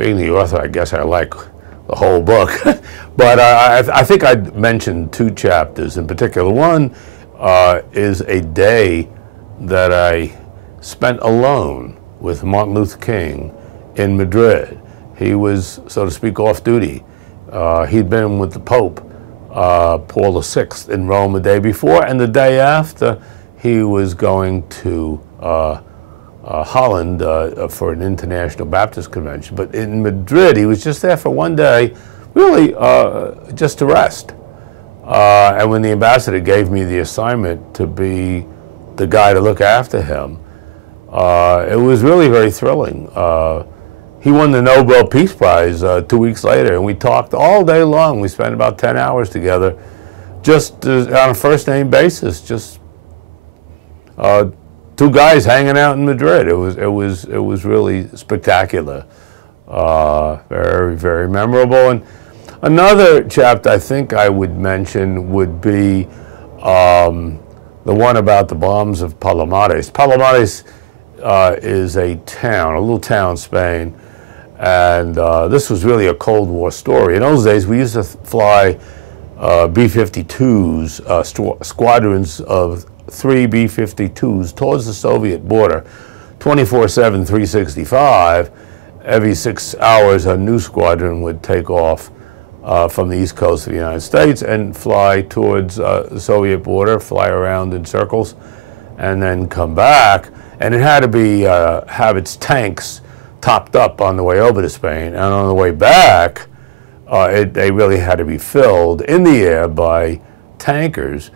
being the author, I guess I like the whole book. But I think I'd mention two chapters in particular. One is a day that I spent alone with Martin Luther King in Madrid. He was, so to speak, off duty. He'd been with the Pope, Paul VI, in Rome the day before, and the day after he was going to Holland for an International Baptist Convention. But in Madrid, he was just there for one day, really just to rest. And when the ambassador gave me the assignment to be the guy to look after him, it was really very thrilling. He won the Nobel Peace Prize 2 weeks later, and we talked all day long. We spent about 10 hours together, just on a first-name basis, just two guys hanging out in Madrid. It was really spectacular, very, very memorable. And another chapter I think I would mention would be the one about the bombs of Palomares. Palomares is a town, a little town in Spain, and this was really a Cold War story. In those days, we used to fly B-52s, squadrons of 3 B-52s towards the Soviet border, 24/7, 365. Every 6 hours, a new squadron would take off from the east coast of the United States and fly towards the Soviet border, fly around in circles, and then come back. And it had to be have its tanks topped up on the way over to Spain, and on the way back, they really had to be filled in the air by tankers.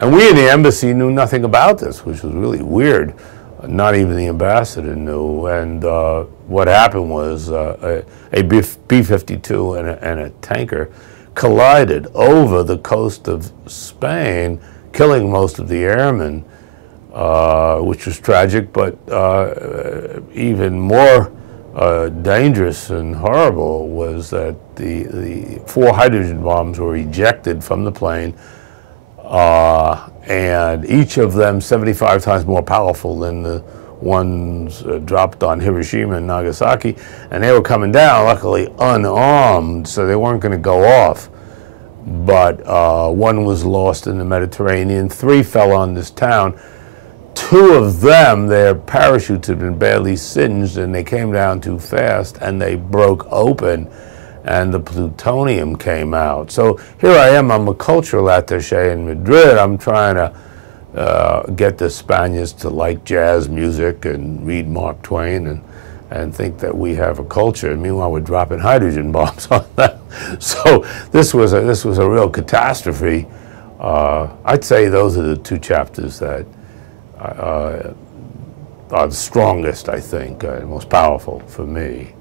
And we in the embassy knew nothing about this, which was really weird. Not even the ambassador knew. And what happened was a B-52 and a tanker collided over the coast of Spain, killing most of the airmen, which was tragic, but even more dangerous and horrible was that the 4 hydrogen bombs were ejected from the plane, and each of them 75 times more powerful than the ones dropped on Hiroshima and Nagasaki, and they were coming down, luckily unarmed, so they weren't going to go off. But one was lost in the Mediterranean, 3 fell on this town. 2 of them, their parachutes had been badly singed, and they came down too fast, and they broke open, and the plutonium came out. So here I am, I'm a cultural attaché in Madrid. I'm trying to get the Spaniards to like jazz music and read Mark Twain and think that we have a culture. And meanwhile, we're dropping hydrogen bombs on them. So this was a real catastrophe. I'd say those are the 2 chapters that are the strongest, I think, most powerful for me.